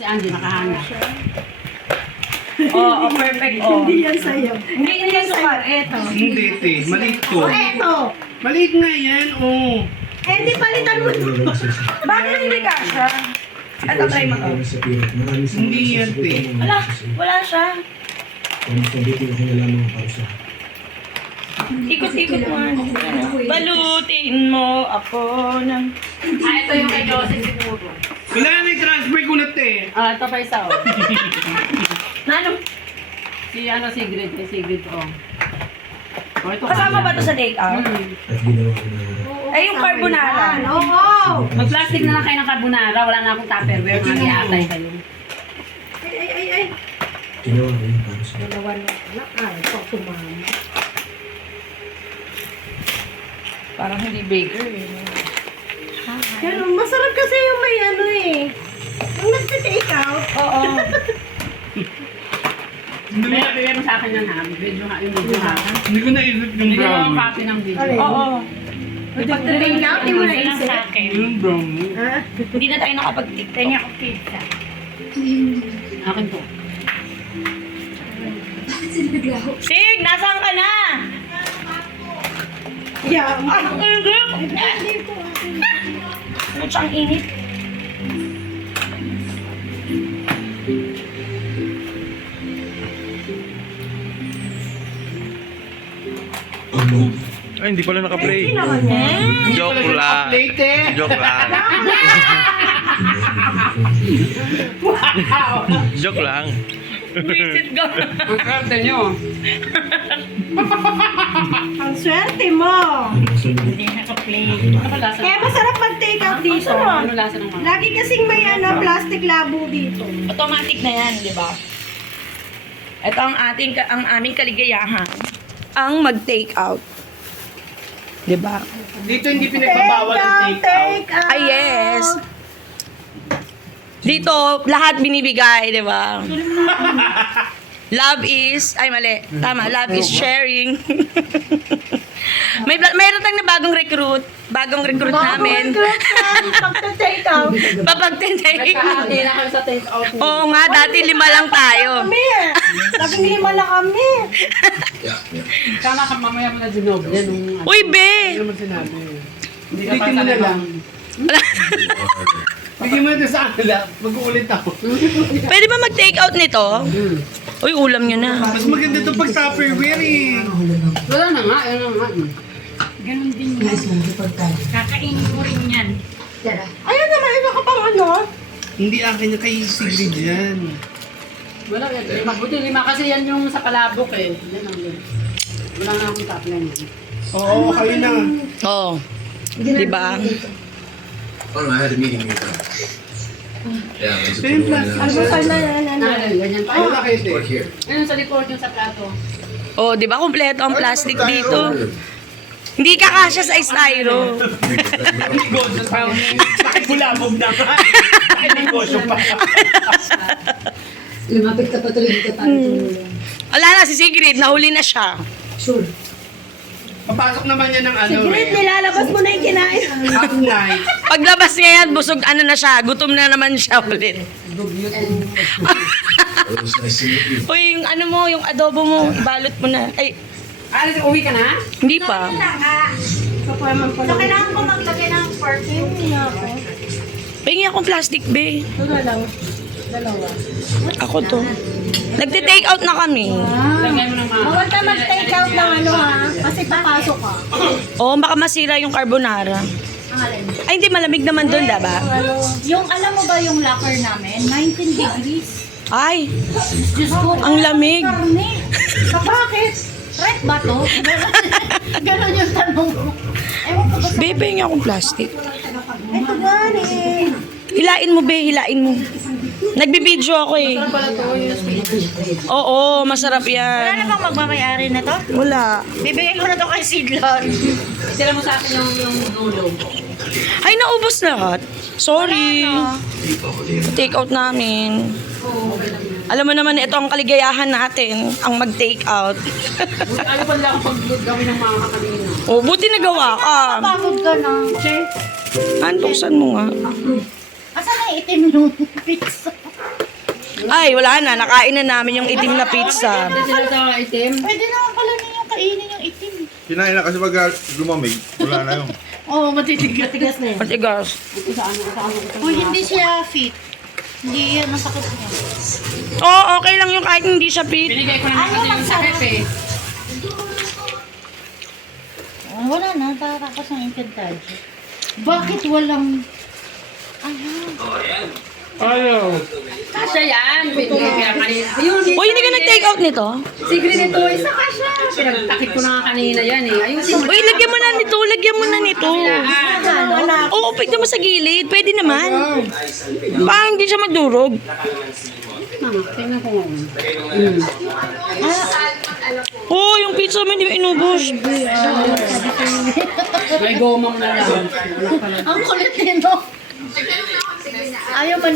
Si Angie nakahanga. Oh, perfect. Oh. Hindi yan sa'yo. Hindi yan sukar. Eto. Hindi, te. Maliit to. Eto. Maliit nga yan, oh. Eh, di palitan mo. Bakit hindi kasha? Eto, try mo to. Hindi yan, te. Wala siya. Ikot-ikot mo. Balutin mo ako ng... Ito yung kay Joseph siguro. Wala na i-transfer ko na, te. Ito pa isa, oh. Ano? Si Sigrid, Sigrid, oh. Oh, ito Kasama ba to sa take-out? Ay, yung carbonara. Oo. Mag-plastic na lang kayo ng carbonara. Wala na akong tupperware. Mag-iatay kayo. Ay. Dalawa na. Ay, ito sumama. Parang hindi baker eh. Pero masarap kasi yung may ano eh. Yung nagtitake out. Oo. Bigay mo sa akin yan, ha? Video ha, yung video ha. Hindi ko naisip yung Hindi ko brownie. copy ng video. Alin? Oo. Nagtitake out, di mo naisip. Yung brownie. Ha? Hindi na tayo nakapag-tiktok. Tenga ko pizza. Akin to. Sig, nasaan ka na? Yeah. Ang init. Ano siyang init? Ay, hindi pala naka-play. Joke Wala lang. plate, eh. Joke lang. Joke lang. Visit ka. Ang swerte nyo. Ang swerte mo. Hindi naka-play. Ano ba lasa? Kaya masarap mag-take out dito. Ano lasa ng mga? Lagi kasing may ano, plastic labo dito. Automatic na yan, di ba? Ito ang aming kaligayahan. Ang mag-take out. Di ba? Dito hindi pinagbabawal ang take out. Take out. Ah, yes. Dito, lahat binibigay, di ba? Love is, ay mali, tama, love is sharing. Mayroon tayong na bagong recruit namin. Pag-take out. Papagtintay. Nagkahati na kami sa take out. Oo nga, dati 5 lang tayo. Kami. Laging 5 lang kami. Kama ka mamaya mo na dinob. Yan yung... Uy, be! Hindi naman sinabi. Hindi ka Ulitin mo na lang. Wala. Bigyan mo na sa kanila. Mag-uulit ako. Pwede ba mag-take out nito? Uy, ulam nyo na. Mas maganda ito pag Tupperware, eh. Wala na nga, ayun na nga. Ganun din yan. Kakainin ko rin yan. Ayun naman, iba ka pang ano. Hindi akin na kay Sigrid yan. Wala, 5. Buti 5 kasi yan yung sa palabok eh. Yan ang yun. Wala nga akong top line. Oo, kayo na. Oo. Diba? Oh no, I had a meeting with them. Yeah, I just Same class. Almusal na. Ganyan pa. Wala kayo, te. work here. Ayun sa likod yung sa plato. Oh, di ba kompleto ang plastic dito? Hindi ka kasya sa styro. Negosyo pa. Nakipulabog na pa. Nakipnegosyo pa. Lumapit ka pa tuloy dito para tumulong. Wala na, si Sigrid, nahuli na siya. Sure. Papasok naman yan ng ano, Sigrid, nilalabas mo na yung kinain. Hot night. Paglabas niya yan, busog ano na siya, gutom na naman siya ulit. It was nice to meet you. Uy, yung ano mo, yung adobo mo, balot mo na. Ay, Uwi ka na? hindi pa. So, kailangan ko maglagay ng perfume niya ako. Pahingi akong plastic, be. Ito na lang. Dalawa. Ako to. Nagte-take out na kami. Lagyan mo ng mga... Bawal ka mag-take out ng ano ha. Kasi papasok ka. Oo, baka masira yung carbonara. Ay, hindi, malamig naman doon, diba? Yung alam mo ba yung locker namin? 19 degrees. Ay, Diyos ko. ang lamig. Karne. Bakit? Red ba to? Ganon yung tanong ko. Ewan ko ba sa... Be, pahingi akong plastic. Ito nga eh. Hilain mo, be, hilain mo. Nagbibideo ako eh. Oo, masarap Wala yan. na bang magmamayari na to? Wala. Bibigay ko na to kay Sidlon. Sila mo sa akin yung dulo. Ay, naubos lahat. Sorry. Take out namin. Alam mo naman, ito ang kaligayahan natin, ang mag-take out. Ano pa lang pag gawin ng mga kakanina? Oh, buti nagawa ka. Pagod ka na. Antuksan mo nga. Asan na itim yung pizza? Ay, wala na. Nakain na namin yung itim na pizza. Hindi sila sa itim. Pwede naman pala ninyong kainin yung itim. Kinain na kasi pag lumamig, wala na yun. Oo, matitigas. Matigas na yan. Matigas. Ito sa ano. Uy, hindi siya fit. Hindi yan ang sakit niya. Oo, okay lang yung kahit hindi siya fit. Binigay ko na kasi yung sakit eh. Oh, wala na, tatakas ng Encantadia. Bakit walang... Ayaw. Kasya yan. Binigay kaya kanina. Ayun, Uy, hindi ka nag-take out nito? Sigri nito, isa kasya. Pinagtakip ko na nga kanina yan eh. Ayusin mo. Uy, lagyan mo na nito. Lagyan mo na nito. Oo, pwede mo sa gilid. Pwede naman. Parang hindi siya madurog. Mama, tingnan ko nga. Oo, yung pizza mo hindi mo inubos. May gomang na lang. Ang kulit nito. Ayaw man